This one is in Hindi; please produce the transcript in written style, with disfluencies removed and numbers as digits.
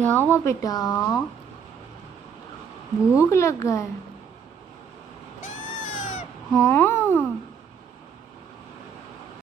क्या हुआ बेटा? भूख लग गया है? हाँ